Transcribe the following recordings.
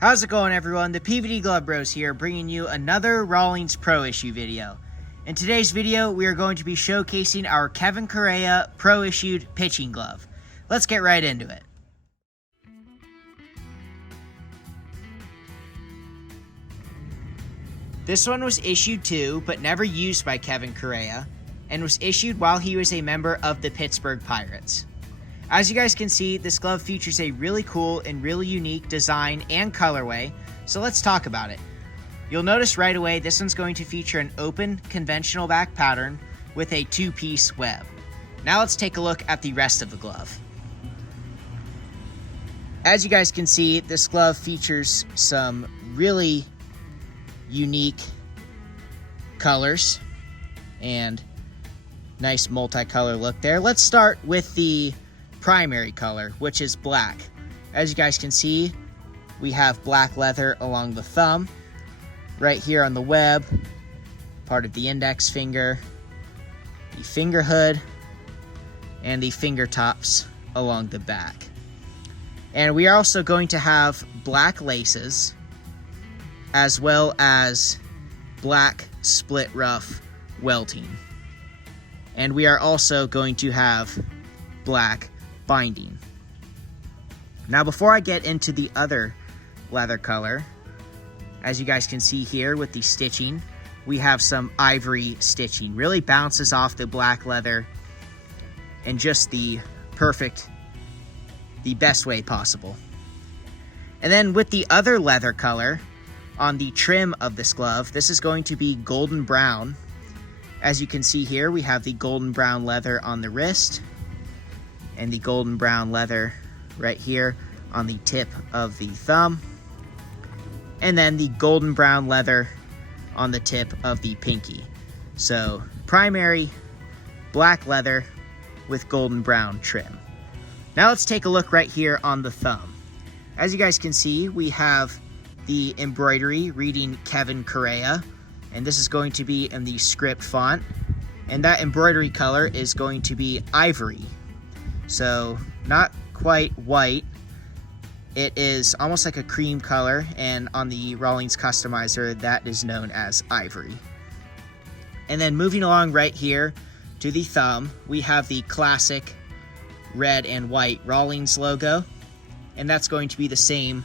How's it going, everyone? The PVD Glove Bros here, bringing you another Rawlings Pro Issue video. In today's video, we are going to be showcasing our Kevin Correia Pro Issued pitching glove. Let's get right into it. This one was issued to, but never used by Kevin Correia, and was issued while he was a member of the Pittsburgh Pirates. As you guys can see, this glove features a really cool and really unique design and colorway, so let's talk about it. You'll notice right away this one's going to feature an open conventional back pattern with a two-piece web. Now let's take a look at the rest of the glove. As you guys can see, this glove features some really unique colors and nice multicolor look there. Let's start with the primary color, which is black. As you guys can see, we have black leather along the thumb, right here on the web, part of the index finger, the finger hood, and the fingertops along the back. And we are also going to have black laces, as well as black split rough welting. And we are also going to have black binding. Now, before I get into the other leather color, as you guys can see here with the stitching, we have some ivory stitching. Really bounces off the black leather in just the best way possible. And then with the other leather color on the trim of this glove, this is going to be golden brown. As you can see here, we have the golden brown leather on the wrist and the golden brown leather right here on the tip of the thumb, and then the golden brown leather on the tip of the pinky. So primary black leather with golden brown trim. Now let's take a look right here on the thumb. As you guys can see, we have the embroidery reading Kevin Correia, and this is going to be in the script font, and that embroidery color is going to be ivory. So not quite white, it is almost like a cream color, and on the Rawlings customizer that is known as ivory. And then moving along right here to the thumb, we have the classic red and white Rawlings logo, and that's going to be the same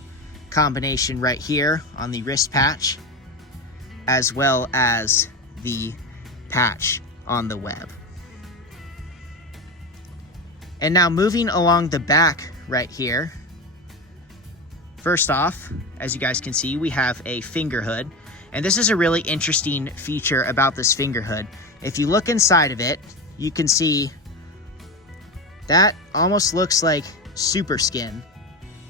combination right here on the wrist patch, as well as the patch on the web. And now moving along the back right here, first off, as you guys can see, we have a finger hood. And this is a really interesting feature about this finger hood. If you look inside of it, you can see that almost looks like super skin,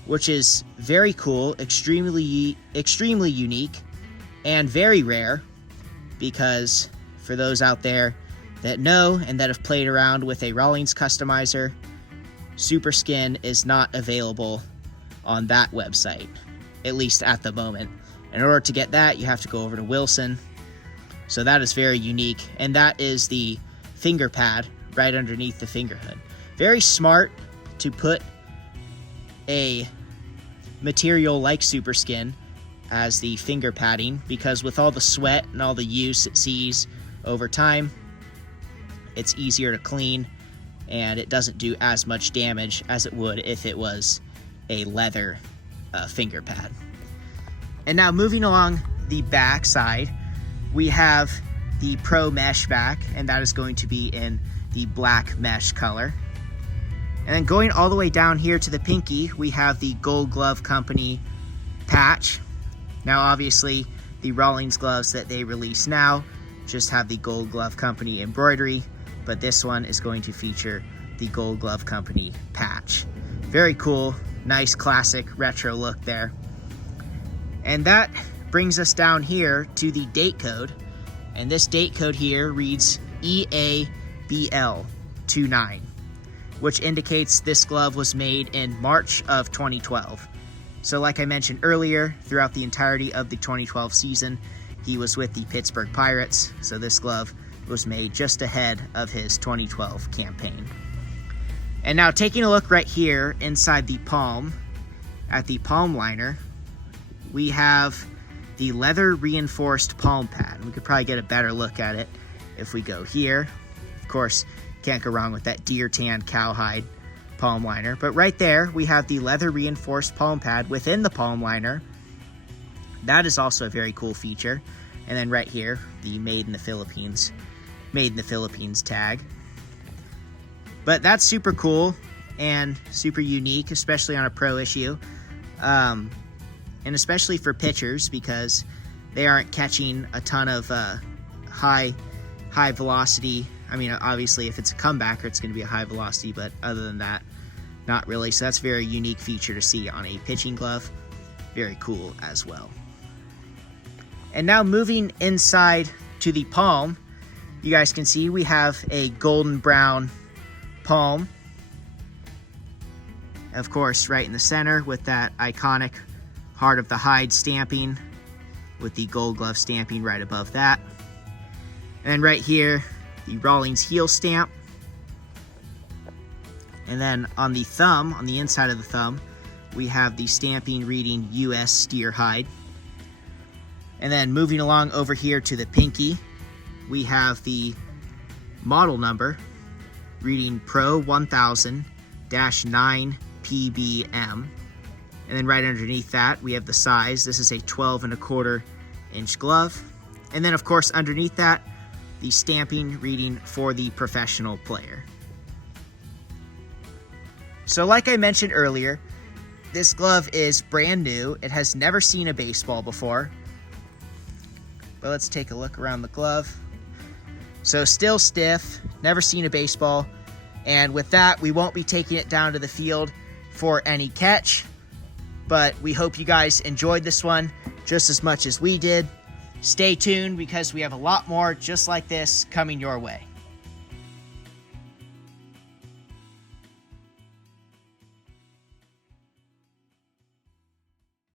which is very cool, extremely unique, and very rare, because for those out there that know and that have played around with a Rawlings customizer, super skin is not available on that website, at least at the moment. In order to get that, you have to go over to Wilson. So that is very unique, and that is the finger pad right underneath the finger hood. Very smart to put a material like super skin as the finger padding, because with all the sweat and all the use it sees over time, it's easier to clean and it doesn't do as much damage as it would if it was a leather finger pad. And now moving along the back side, we have the Pro Mesh back, and that is going to be in the black mesh color. And then going all the way down here to the pinky, we have the Gold Glove Company patch. Now obviously the Rawlings gloves that they release now just have the Gold Glove Company embroidery, but this one is going to feature the Gold Glove Company patch. Very cool, nice classic retro look there. And that brings us down here to the date code, and this date code here reads EABL29, which indicates this glove was made in March of 2012. So like I mentioned earlier, throughout the entirety of the 2012 season, he was with the Pittsburgh Pirates, so this glove was made just ahead of his 2012 campaign. And now taking a look right here inside the palm, at the palm liner, we have the leather reinforced palm pad. We could probably get a better look at it if we go here. Of course, can't go wrong with that deer tan cowhide palm liner. But right there, we have the leather reinforced palm pad within the palm liner. That is also a very cool feature. And then right here, the Made in the Philippines tag. But that's super cool and super unique, especially on a pro issue. And especially for pitchers, because they aren't catching a ton of high velocity. I mean, obviously, if it's a comebacker, it's going to be a high velocity, but other than that, not really. So that's a very unique feature to see on a pitching glove. Very cool as well. And now moving inside to the palm, you guys can see we have a golden brown palm. Of course, right in the center with that iconic Heart of the Hide stamping with the gold glove stamping right above that. And then right here, the Rawlings heel stamp. And then on the thumb, on the inside of the thumb, we have the stamping reading US Steer Hide. And then moving along over here to the pinky, we have the model number reading PRO100-9PBM. And then right underneath that, we have the size. This is a 12¼ inch glove. And then of course underneath that, the stamping reading for the professional player. So like I mentioned earlier, this glove is brand new. It has never seen a baseball before. But let's take a look around the glove. So still stiff, never seen a baseball. And with that, we won't be taking it down to the field for any catch. But we hope you guys enjoyed this one just as much as we did. Stay tuned because we have a lot more just like this coming your way.